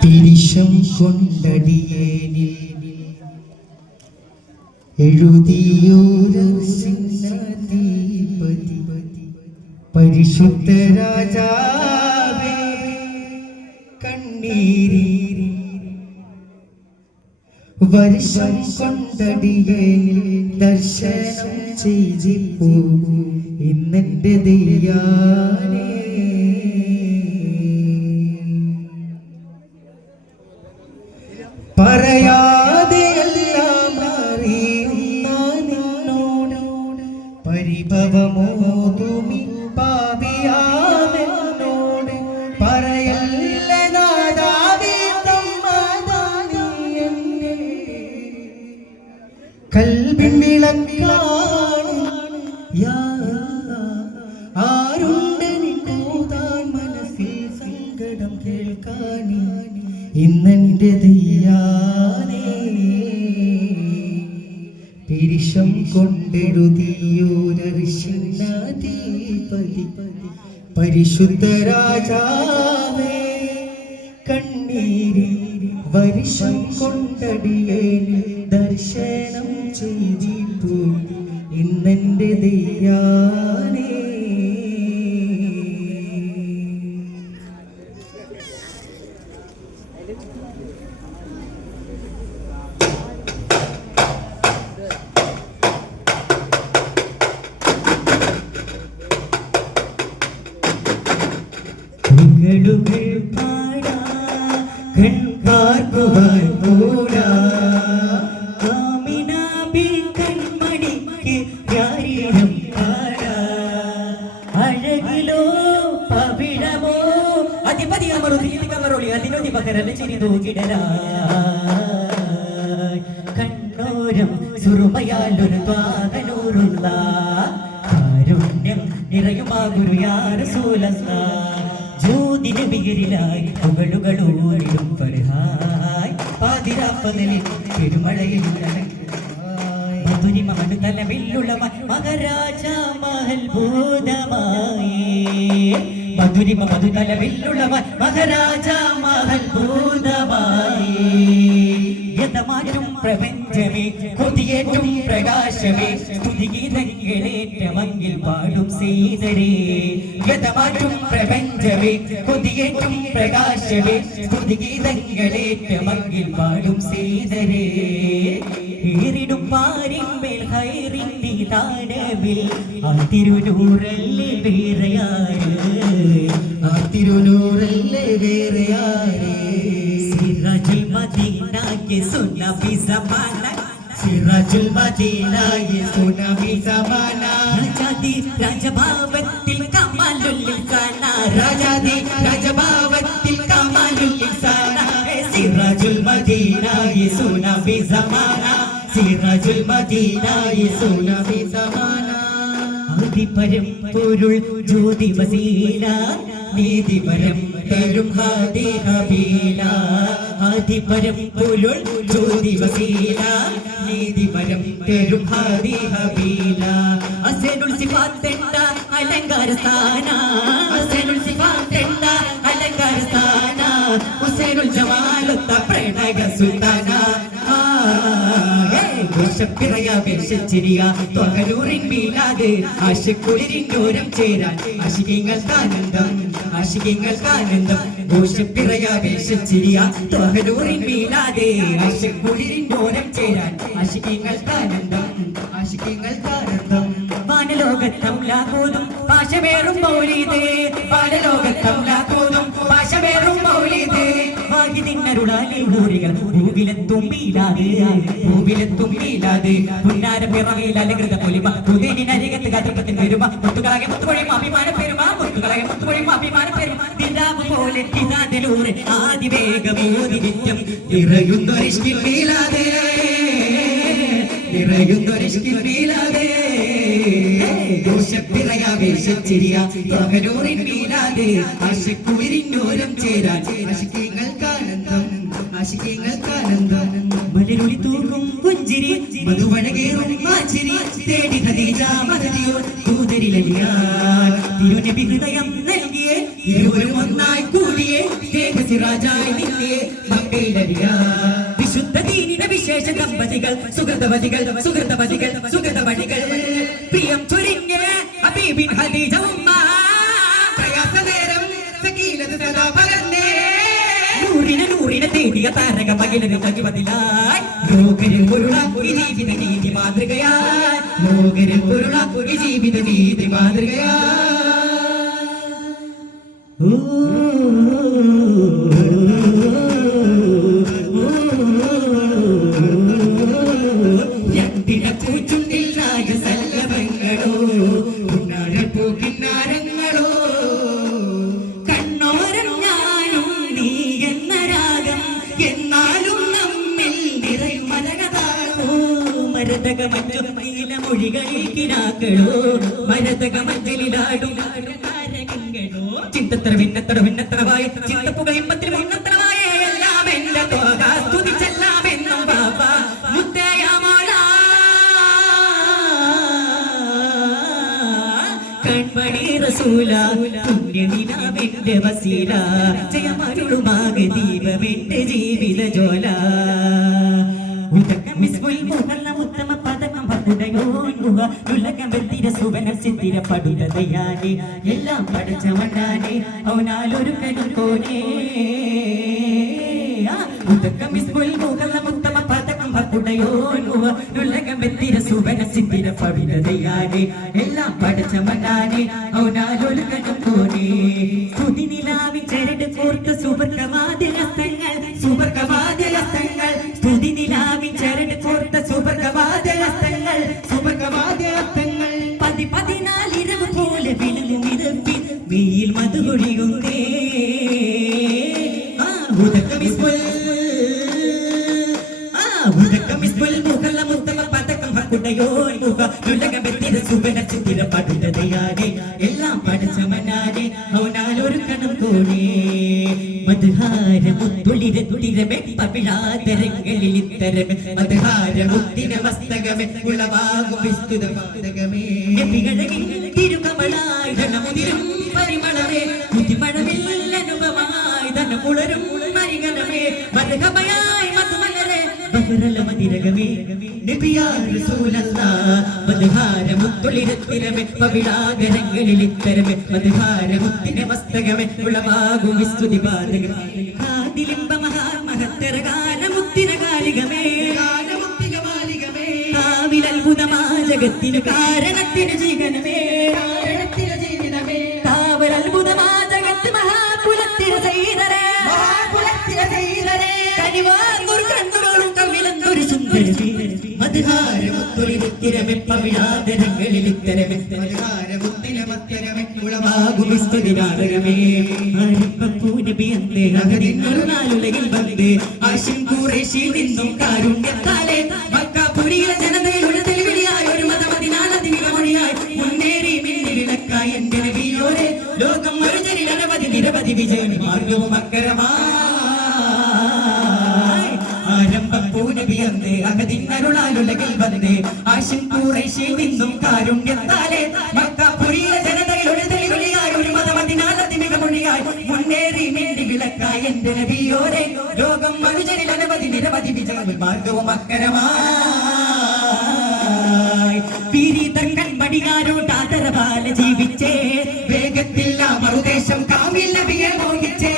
തിരിശം കൊണ്ടടിയേനിൽ എഴുതിയോരധിപതി പരിശുദ്ധ രാജാവേ കണ്ണീരി വർഷം കൊണ്ടടിയേനിൽ ദർശനം ചെയ്തിപ്പോ ഇന്നെന്റെ ദയ്യാനേ പറയാതെ എല്ലാം അറിയുന്ന നിന്നോട് പരിഭവമോതുമി പാപിയാമെന്നോട് പറയല്ല കൽബിൻ വിളക്കാണ് ആരുണ്ടെനിക്കോതാൻ മനസ്സിൽ സങ്കടം കേൾക്കാനി ഇന്നെന്റെ ദയ്യാനേ തിരിശം കൊണ്ടെഴുതിയോരർശിനാധിപതി പരിശുദ്ധ രാജാവേ കണ്ണീരി വർഷം കൊണ്ടടിയേന് ദർശനം ചെയ്തിട്ടു ഇന്നെന്റെ ദയ്യാനേ അഴകിലോ പവിഴമോ അതിനൊതി പകരല ചിരി തൂകിടരാ കണ്ണോരം സുറുമയാലൊരു ത്വാകനൂറുള്ള കാരുണ്യം നിറയുമാ ഗുരു യാ റസൂലല്ലാ ജ്യോതിന് ബിഗിരിലായി പുകളുകളോടിടും ഫർഹായ് പാതിരാപ്പകലിൽ പെരുമഴയിൽ മധുരിമ മധുതലവില്ലുള്ള മഹാരാജ മഹൽഭൂതമായി മധുരിമ മധുതലവില്ലുള്ള മഹാരാജ മഹൽഭൂതമായി യഥമാറ്റും പ്രപഞ്ചമേ കൊതിയേറ്റും പ്രകാശമേ സ്തുതിഗീതങ്ങളേറ്റമങ്കിൽ പാടും സീതരേ യഥമാറ്റും പ്രപഞ്ചമേ കൊതിയേറ്റും പ്രകാശമേ സ്തുതിഗീതങ്ങളേറ്റമങ്കിൽ പാടും സീതരേ ഏറിടും പാരിന്മേൽ ഹൈറിന്റെ താരവിൽ ആ തിരുനൂറല്ലേ വേറെയാര് ആ തിരുനൂറല്ലേ വേറെയാര് സിറാജുൽ മദീന के सुना भी ज़माना सिराजुल मदीना ये सुना भी ज़माना राजादी राजभावത്തിൽ കമാലുൽ ലിസാന രാജാദി രാജഭാവത്തിൽ കമാലുൽ ലിസാന സിറാജുൽ മദീന ये सुना भी ज़माना സിറാജുൽ മദീന ये सुना भी ज़माना ആദിപരം പൊരുൾ ജ്യോതി വസീല നീതിപരം തരും ഹാദി ഹബീല ആദിപരം പൊരുൾ ജ്യോതി വസീല നീതിപരം തരും ഹാദി ഹബീല അസനുൽ സിഫാത്തെണ്ട അലങ്കാര സ്ഥാന അസനുൽ സിഫാത്തെണ്ട അലങ്കാര സ്ഥാന ഹുസൈനുൽ ജമാലത്ത പ്രണയ സുൽത്താന ആശിക്കുളിരിന്നോരം ചേരാൻ ആശികങ്ങൾക്കാനന്ദം ആശികങ്ങൾക്കാനന്ദം ഘോഷപ്പിറയാവേശിരിയ ത്വഹനൂറിൻ മീലാതെ ആശിക്കുളിരിന്നോരം ചേരാൻ ആശികങ്ങൾക്കാനന്ദം ആശികങ്ങൾക്കാനന്ദം വാനലോകത്തംലാകൂതും പാശമേറും മൗലീദേ വാനലോകത്തംലാകൂതും പാശമേറും മൗലീദേ വാഹിദിന്ന അതിനരുളാലെ ഊരികൾ പൂവിലെത്തും മീലാതെ പൂവിലെത്തും മീലാതെ പുന്നാര പിറവിയിൽ അലകൃത പൊലിമ പുതിനരികത്ത് കതിർപ്പത്തിൽ വരുമ മുത്തുകളാകെ മുത്തുപൊഴിയും അഭിമാന പെരുമ മുത്തുകളാകെ മുത്തുപൊഴിയും അഭിമാന പെരുമ നിലാവ് പോലെ ഇതാതിലൂറ് ആദിവേഗമോതി നിത്യം നിറയുന്നൊരിഷ്കിൽ മീലാതെ നിറയുന്നൊരിഷ്കിൽ മീലാതെ ദോഷപ്പിറയാവേശിരിയ പകലൂറിൻ മീലാതെ ആശക്കുളിരിഞ്ഞോരം ചേരാൻ ആശിക്കങ്ങൾക്കാനന്ദം ആശിക്കങ്ങൾക്കാനന്ദം മലരുളി തൂക്കും പുഞ്ചിരി മധുവഴകേറും മാച്ചിരി തേടി ഖദീജ മഹദിയോ കൂതരിലലിയാൻ തിരുനബി ഹൃദയം നൽകിയേ ഇരുവരും ഒന്നായി കൂടിയേ ദേഹസിറാജായി നിന്നേ മക്കയിലലിയാൻ വിശുദ്ധ ദീനിന്റെ വിശേഷ ദമ്പതികൾ സുഹൃതവതികൾ സുഹൃതവതികൾ സുഹൃതവടികൾ പ്രിയം ചൊരിഞ്ഞ് ഹബീബിൻ ഖദീജ ഉമ്മ പ്രയാസനേരം സകീലത്ത് സദാ പകർന്നേ നൂറിനെ തേടിയ താരക പകിലത് തകിവതിലായി ലോകരിൽ പൊരുള ഒരു ജീവിത നീതി മാതൃകയായി ലോകരിൽ പൊരുള ഒരു ജീവിത നീതി മാതൃകയായി പൂച്ചുണ്ടിൽ രാജസല്ലഭങ്ങളോ കിന്നാരങ്ങളോ കണ്ണോരം ഞാനും നീ എന്ന രാഗം എന്നാലും നമ്മിൽ നിറയും മരകതാളോ മരതകമഞ്ചു നീലമൊഴികളിൽ കിനാക്കളോ മരതകമഞ്ചലിലാടും താരകങ്ങളോ ചിന്തത്ര ഭിന്നത്തട ഭിന്നത്തടവായ ചിന്തപ്പുകയിമ്പത്തിൽ മുന്നത്തടവായ എല്ലാം എന്റെ തോക സ്തുതിച്ചെല്ലാം എന്നും ബാബ കൺമണി റസൂല പുണ്യനിലാവെന്റെ വസീല ജയമരുളുമാകെ ദീപമെന്റെ ജീവിത ജോല ഉദകം മിസ്മുൽ മുഹല്ല ഉത്തമ പദകം ഭക്തയോൻമുഖ ഉലകം വെത്തിര സുവനം സിത്തിര പടുതയാനെ എല്ലാം പഠിച്ചവനാനെ അവനാലൊരു കനുക്കോനെ ഉദകം മിസ്മുൽ മുഹല്ല ഉത്തമ പദകം ഭക്തയോൻമുഖ ഉലകം വെത്തിര സുവനം സിത്തിര പടുതയാനെ എല്ലാം പഠിച്ചവനാനെ അവനാലൊരു കനുക്കോനെ സ്തുതി നിലാവിൻ ചരട് കോർത്ത് സുവർഗവാദ്യഹസ്തങ്ങൾ സുവർഗവാദ്യഹസ്തങ്ങൾ സ്തുതി നിലാവിൻ ചരട് കോർത്ത സുവർഗവാദ്യഹസ്തങ്ങൾ സുവർഗവാദ്യഹസ്തങ്ങൾ 14 ഇരവ് പോലെ വിളങ്ങും ഇരപ്പിൽ വെയിൽ മധുകൊഴിയുന്നേ ഉദക്കമിസ്മുൽ മുഹല്ല മുത്തമ പതകം ഭക്തയോൻ മുഖ ഉലകം വെത്തിര സുവന ചിത്തിര പടുതയാനെ എല്ലാം പഠിച്ചവനാനെ അവനാലൊരു കണം കോണേ മധുഹാരമുത്തുളിരത്തുളിരമേ പവിഴാതരങ്ങളിൽ ഇത്തരമേ മധുഹാരമുത്തിന മസ്തകമേ ഉളവാകും വിസ്തുത പാതകമേ എപ്പികഴകിൽ തിരുകമളായി ധനമുതിരും പരിമളമേ ബുദ്ധിമഴവിൽ അനുഭവമായി ധനമുളരും മരികണമേ മധുഹമയായി മധുമലരെ ബഹുരല മതിരകമേ നബിയാ റസൂലല്ലാഹ് മധുഹാരമുത്തുളിരത്തിരമേ പവിഴാതരങ്ങളിൽ ഇത്തരമേ മധുഹാരമുത്തിന മസ്തകമേ ഉളവാകും വിസ്തുതി പാതകമേ കാതിലിംബ മഹത്തരകാലമുത്തിന കാലികമേ കാവിലത്ഭുതമാ ജഗത്തിന് കാരണത്തിന് ജീവനമേ കാവലത്ഭുതമാ ജഗത്ത് മഹാകുലത്തിന് ചെയ്തരേ കനിവാർന്നൊരു കണ്ണുകളും കവിളന്നൊരു സുന്ദരി മധുഹാരമുത്തുളിരത്തിരമേ പവിഴാതരങ്ങളിൽ ഇത്തരമേ മധുഹാരമുത്തിന മസ്തകമേ ഉളവാകും വിസ്തുതി പാതകമേ പൂനബിയന്തേ അകതിന്നൊരു നാലുലകിൽ വന്നേ ആശിം ഖുറൈശിൽ നിന്നും കാരുണ്യത്താലേ മക്കപുരിയിലെ ജനതയുടെ തെളിവിളിയായി ഒരു മതമതിനാൽ അതിവികമൊഴിയായി മുന്നേറി മിന്നി വിളക്കായി എന്റെ നബിയോരെ ലോകം മറുചരിൽ അനവധി നിരവധി വിജയ മാർഗവും അക്കരമായി ആരംഭം പൂനബിയന്തേ അകതിന്നരുളാലുലകിൽ വന്നേ ആശിം ഖുറൈശിൽ നിന്നും കാരുണ്യത്താലേ മക്കപുരിയിലെ ജനതയുടെ തെളിവിളിയായി ഒരു മതമതിനാൽ അതിവികമൊഴിയായി മുന്നേറി മിന്നി വിളക്കായി എന്റെ നബിയോരെ ലോകം മനുജരിൽ അനവധി നിരവധി വിജയ മാർഗവും അക്കരമായി പീരിതങ്കൻ മടിയാരോടാതരപാല ജീവിച്ചേ വേഗത്തിൽ ആ മറുദേശം കാവിൽ നബിയെ മോഹിച്ചേ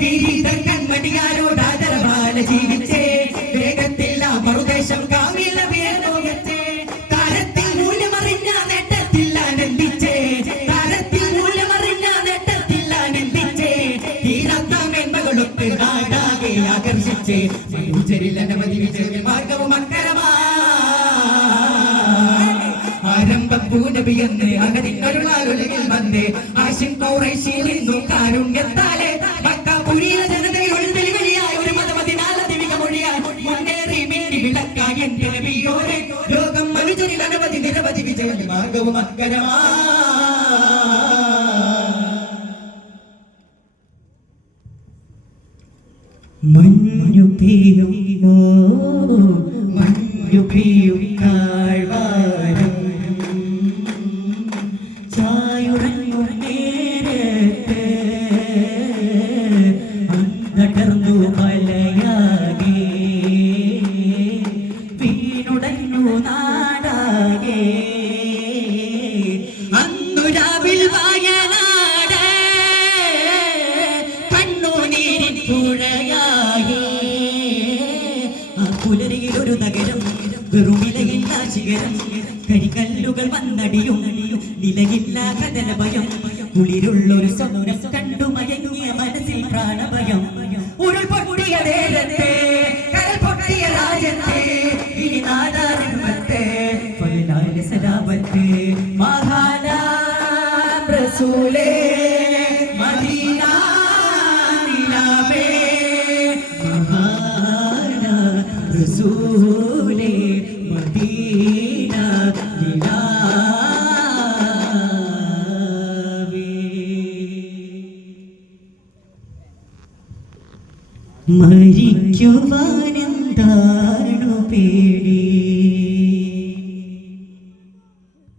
പീരിതങ്കൻ മടിയാരോടാതരപാല ജീവിച്ചേ വേഗത്തിൽ ആ മറുദേശം കാവിൽ നബിയെ മോഹിച്ചേ താരത്തിൽ മൂല്യമറിഞ്ഞ നേട്ടത്തിൽ ആനന്ദിച്ചേ താരത്തിൽ മൂല്യമറിഞ്ഞ നേട്ടത്തിൽ ആനന്ദിച്ചേ തീരാത്ത മേന്മകളൊക്കെ നാടാകെ ആകർഷിച്ചു വഹിച്ചേ മനോജരിൽ അനവധി വിജയ മാർഗവും അക്കരമാ ആരംഭപ്പൂനബിയെന്ന് അകതിന്നൊരുളാലുലകിൽ വന്ന് ആശിം ഖുറൈശിയിൽ നിന്നും കാരുണ്യത്താലെ മക്കപുരിയിലെ ജനതയുടെ വെളിവെളിയായ ഒരു മതമതിനാല ദിവിക മൊഴിയാൽ മുന്നേറി മിന്നി വിളക്കായി എന്റെ നബിയോരെ ലോകം മനുജരിൽ അനവധി നിരവധി വിജയ മാർഗവും അക്കരമാ മഞ്ഞു പെയ്യും മഞ്ഞു പെയ്യും താഴ്വാരം ചായുറങ്ങും നേരത്ത് അന്തടർന്നു മലയാകെ വീണുടഞ്ഞു നാടാകെ അന്നു രാവിൽ വയനാട് കണ്ണുനീരിൻ പുഴയായി പുലരിയിൽ ഒരു നഗരം വെറുമിലയില്ല ശിഖരം കരികല്ലുകൾ വന്നടിയും നിലയില്ല കടല ഭയം കുളിരുള്ളൊരു സ്വപ്നം കണ്ടു മയങ്ങിയ മനസ്സിൽ പ്രാണഭയം ഉരുൾ പൊട്ടിയ നേരത്തെ കരൽ പൊട്ടിയ രാജ്യത്തെ ഇനി നാടാരംഭത്തെ പതിനാല് സലാപത്ത് മഹാന റസൂലേ മദീന നിലാവേ മഹാന റസൂലേ മദീന നിലാവേ മരിക്കുവാനെന്താണു പേടി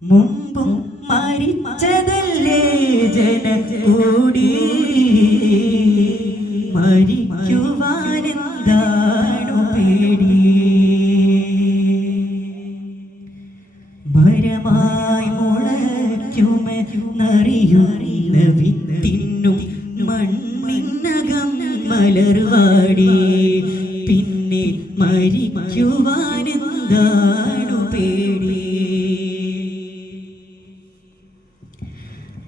മുമ്പും മരിച്ചതല്ലേ ജനകൂടി മരിക്കുവാനെന്താണു പേടി മരമായി മുളയ്ക്കുമെന്നറിയുന്ന വിത്തിന്നും മണ്ണിനകം മലർവാടി പിന്നെ മരിക്കുവാനെന്താണു പേടി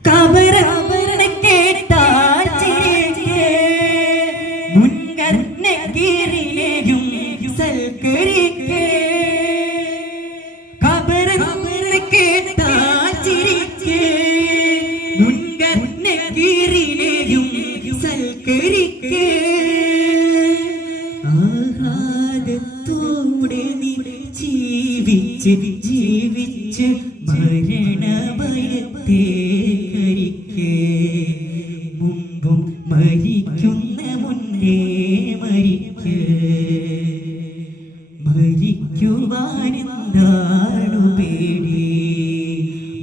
കബറ കേട്ടാൽ ചിരിക്കേ മുൻകർണഗിരിനെയും സൽക്കരിക്കേ കബറ കേട്ടാൽ ചിരിക്കേ മുൻകർണഗിരിനെയും സൽക്കരിക്കേ ആഹ്ലാദത്തോടെ നീ ജീവിച്ച് ജീവിച്ച് മരണഭയത്തെ കരിക്കേ മുമ്പും മരിക്കുന്ന മുന്നേ മരിക്കേ മരിക്കുവാനെന്താണു പേടി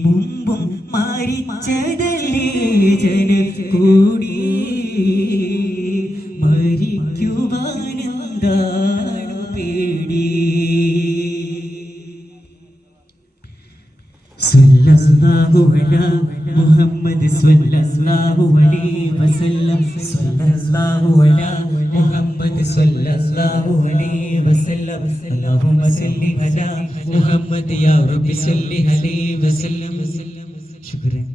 മുമ്പും മരിച്ചതല്ലേ ജനകൂടി മരിക്കുവാനെന്താണു പേടി സല്ലല്ലാഹു അലാ മുഹമ്മദ് സല്ലല്ലാഹു അലൈഹി വസല്ലം സല്ലല്ലാഹു അലാ മുഹമ്മദ് സല്ലല്ലാഹു അലൈഹി വസല്ലം അല്ലാഹുമ്മ സല്ലി അലാ മുഹമ്മദ് യാ റബ്ബി സല്ലി അലൈഹി വസല്ലം ശുക്രൻ